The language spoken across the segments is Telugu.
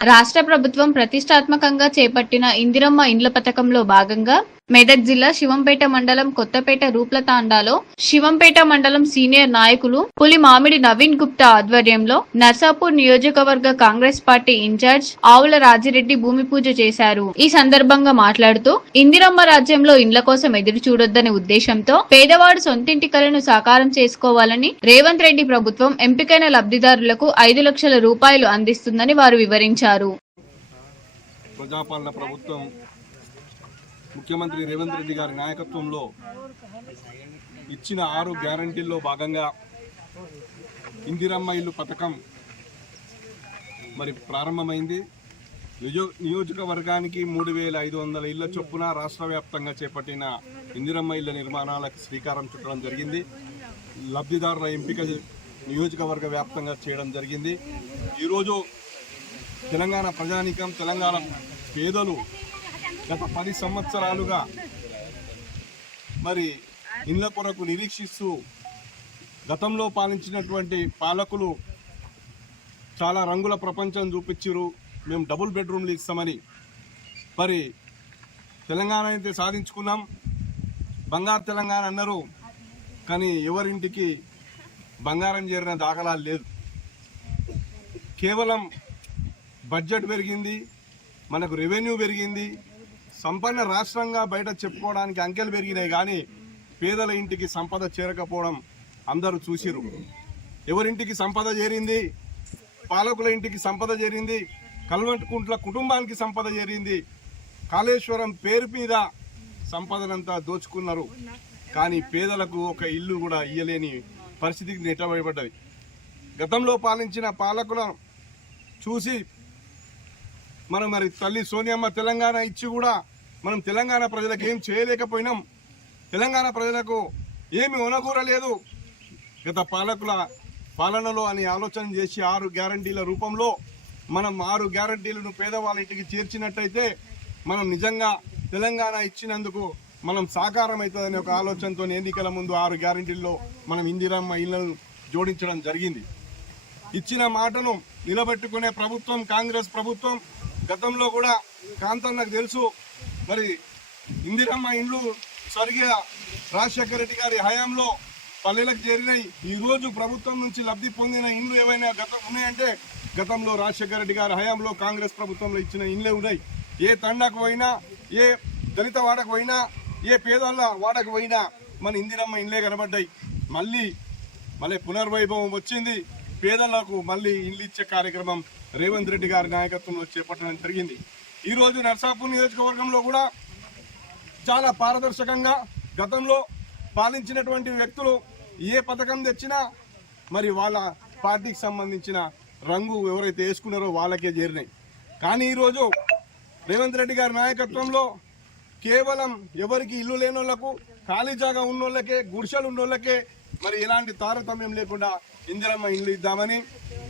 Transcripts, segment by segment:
రాష్ట్ర ప్రభుత్వం ప్రతిష్టాత్మకంగా చేపట్టిన ఇందిరమ్మ ఇండ్ల పథకంలో భాగంగా మెదక్ జిల్లా శివంపేట మండలం కొత్తపేట రూప్ల తాండాలో శివంపేట మండలం సీనియర్ నాయకులు పులి మామిడి నవీన్ గుప్తా ఆధ్వర్యంలో నర్సాపూర్ నియోజకవర్గ కాంగ్రెస్ పార్టీ ఇన్ఛార్జ్ ఆవుల రాజిరెడ్డి భూమి పూజ చేశారు. ఈ సందర్భంగా మాట్లాడుతూ ఇందిరమ్మ రాజ్యంలో ఇండ్ల కోసం ఎదురు చూడొద్దనే ఉద్దేశంతో పేదవాడు సొంతింటి కలను సాకారం చేసుకోవాలని రేవంత్ రెడ్డి ప్రభుత్వం ఎంపికైన లబ్ధిదారులకు ఐదు లక్షల రూపాయలు అందిస్తుందని వారు వివరించారు. ప్రజాపాలన ప్రభుత్వం ముఖ్యమంత్రి రేవంత్ రెడ్డి గారి నాయకత్వంలో ఇచ్చిన ఆరు గ్యారంటీల్లో భాగంగా ఇందిరమ్మ ఇల్లు పథకం మరి ప్రారంభమైంది. నిజో నియోజకవర్గానికి మూడు వేల ఐదు వందల ఇళ్ళ చొప్పున రాష్ట్ర వ్యాప్తంగా చేపట్టిన ఇందిరమ్మ ఇళ్ళ నిర్మాణాలకు శ్రీకారం చుట్టడం జరిగింది. లబ్ధిదారుల ఎంపిక నియోజకవర్గ వ్యాప్తంగా చేయడం జరిగింది. ఈరోజు తెలంగాణ ప్రజానీకం తెలంగాణ పేదలు గత పది సంవత్సరాలుగా మరి ఇండ్ల కొరకు నిరీక్షిస్తూ గతంలో పాలించినటువంటి పాలకులు చాలా రంగుల ప్రపంచం చూపించారు మేము డబుల్ బెడ్రూమ్లు ఇస్తామని. మరి తెలంగాణ అయితే సాధించుకున్నాం. బంగారు తెలంగాణ అన్నారు. కానీ ఎవరింటికి బంగారం చేరిన దాఖలాలు లేదు. కేవలం బడ్జెట్ పెరిగింది. మనకు రెవెన్యూ పెరిగింది. సంపన్న రాష్ట్రంగా బయట చెప్పుకోవడానికి అంకెలు పెరిగినాయి కానీ పేదల ఇంటికి సంపద చేరకపోవడం అందరూ చూసిరు ఎవరింటికి సంపద చేరింది? పాలకుల ఇంటికి సంపద చేరింది? కల్వెంటుకుంట్ల కుటుంబానికి సంపద చేరింది? కాళేశ్వరం పేరు మీద సంపదనంతా దోచుకున్నారు. కానీ పేదలకు ఒక ఇల్లు కూడా ఇయ్యలేని పరిస్థితికి నెట్టబడబడ్డది గతంలో పాలించిన పాలకులను చూసి మనం మరి తల్లి సోనియమ్మ తెలంగాణ ఇచ్చి కూడా మనం తెలంగాణ ప్రజలకు ఏం చేయలేకపోయినాం. తెలంగాణ ప్రజలకు ఏమి ఉనకూరలేదు గత పాలకుల పాలనలో అని ఆలోచన చేసి ఆరు గ్యారంటీల రూపంలో మనం ఆరు గ్యారంటీలను పేదవాళ్ళ ఇంటికి చేర్చినట్టయితే మనం నిజంగా తెలంగాణ ఇచ్చినందుకు మనం సాకారం అవుతుందనే ఒక ఆలోచనతో ఎన్నికల ముందు ఆరు గ్యారంటీల్లో మనం ఇందిరమ్మ ఇళ్ళను జోడించడం జరిగింది. ఇచ్చిన మాటను నిలబెట్టుకునే ప్రభుత్వం కాంగ్రెస్ ప్రభుత్వం గతంలో కూడా కాంతన్నకు తెలుసు మరి ఇందిరమ్మ ఇండ్లు స్వర్గీయ రాజశేఖర రెడ్డి గారి హయాంలో పల్లెలకు చేరినాయి ఈరోజు ప్రభుత్వం నుంచి లబ్ధి పొందిన ఇండ్లు ఏవైనా గతం ఉన్నాయంటే గతంలో రాజశేఖర రెడ్డి గారి హయాంలో కాంగ్రెస్ ప్రభుత్వంలో ఇచ్చిన ఇండ్లే ఉన్నాయి. ఏ తండాకు పోయినా ఏ దళిత వాడకు పోయినా ఏ పేదోళ్ళ వాడకు పోయినా మన ఇందిరమ్మ ఇండ్లే కనబడ్డాయి. మళ్ళీ మళ్ళీ పునర్వైభవం వచ్చింది. పేదలకు మళ్ళీ ఇండ్లు ఇచ్చే కార్యక్రమం రేవంత్ రెడ్డి గారి నాయకత్వంలో చేపట్టడం జరిగింది. ఈరోజు నర్సాపూర్ నియోజకవర్గంలో కూడా చాలా పారదర్శకంగా గతంలో పాలించినటువంటి వ్యక్తులు ఏ పథకం తెచ్చినా మరి వాళ్ళ పార్టీకి సంబంధించిన రంగు ఎవరైతే వేసుకున్నారో వాళ్ళకే చేరినాయి. కానీ ఈరోజు రేవంత్ రెడ్డి గారి నాయకత్వంలో కేవలం ఎవరికి ఇల్లు లేని ఖాళీ జాగా ఉన్నోళ్ళకే గుడిసెలు ఉన్నోళ్ళకే మరి ఎలాంటి తారతమ్యం లేకుండా ఇందిరమ్మ ఇల్లు ఇద్దామని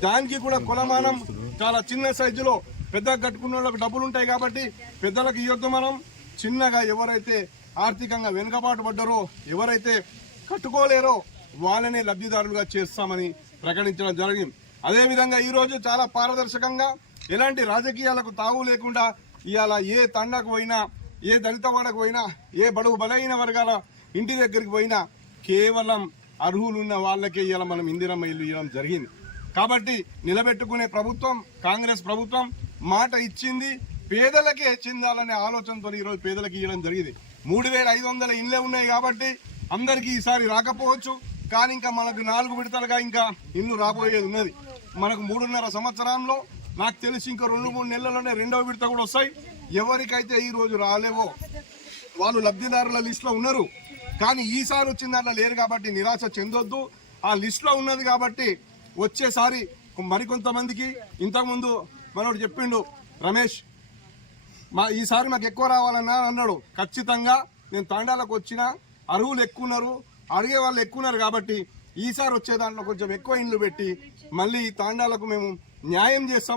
దానికి కూడా కులమానం చాలా చిన్న సైజులో పెద్దగా కట్టుకున్న వాళ్ళకి డబ్బులు ఉంటాయి కాబట్టి పెద్దలకు ఇవ్వద్దు మనం. చిన్నగా ఎవరైతే ఆర్థికంగా వెనుకబాటు పడ్డారో ఎవరైతే కట్టుకోలేరో వాళ్ళనే లబ్ధిదారులుగా చేస్తామని ప్రకటించడం జరిగింది. అదేవిధంగా ఈరోజు చాలా పారదర్శకంగా ఎలాంటి రాజకీయాలకు తావు లేకుండా ఇవాళ ఏ తండకు పోయినా ఏ దళిత వాడకు పోయినా ఏ బడుగు బలైన వర్గాల ఇంటి దగ్గరికి పోయినా కేవలం అర్హులున్న వాళ్ళకే ఇవాళ మనం ఇందిరమ్మ ఇల్లు ఇవ్వడం జరిగింది. కాబట్టి నిలబెట్టుకునే ప్రభుత్వం కాంగ్రెస్ ప్రభుత్వం మాట ఇచ్చింది పేదలకే చెందాలనే ఆలోచనతో ఈరోజు పేదలకు ఇవ్వడం జరిగింది. మూడు వేల ఐదు వందల ఇళ్ళే ఉన్నాయి కాబట్టి అందరికీ ఈసారి రాకపోవచ్చు కానీ ఇంకా మనకు నాలుగు విడతలుగా ఇంకా ఇల్లు రాబోయేది ఉన్నది. మనకు మూడున్నర సంవత్సరంలో నాకు తెలిసి ఇంకా రెండు మూడు నెలల్లోనే రెండవ విడత కూడా వస్తాయి. ఎవరికైతే ఈ రోజు రాలేవో వాళ్ళు లబ్ధిదారుల లిస్టులో ఉన్నారు. కానీ ఈసారి వచ్చిన దాంట్లో లేరు కాబట్టి నిరాశ చెందొద్దు. ఆ లిస్టులో ఉన్నది కాబట్టి వచ్చేసారి మరికొంతమందికి ఇంతకుముందు మనోడు చెప్పిండు రమేష్ మా ఈసారి మాకు ఎక్కువ రావాలన్నా అన్నాడు. ఖచ్చితంగా నేను తాండాలకు వచ్చిన అరువులు ఎక్కువ ఉన్నారు అడిగే వాళ్ళు ఎక్కువ ఉన్నారు కాబట్టి ఈసారి వచ్చే దాంట్లో కొంచెం ఎక్కువ ఇండ్లు పెట్టి మళ్ళీ తాండాలకు మేము న్యాయం చేస్తాం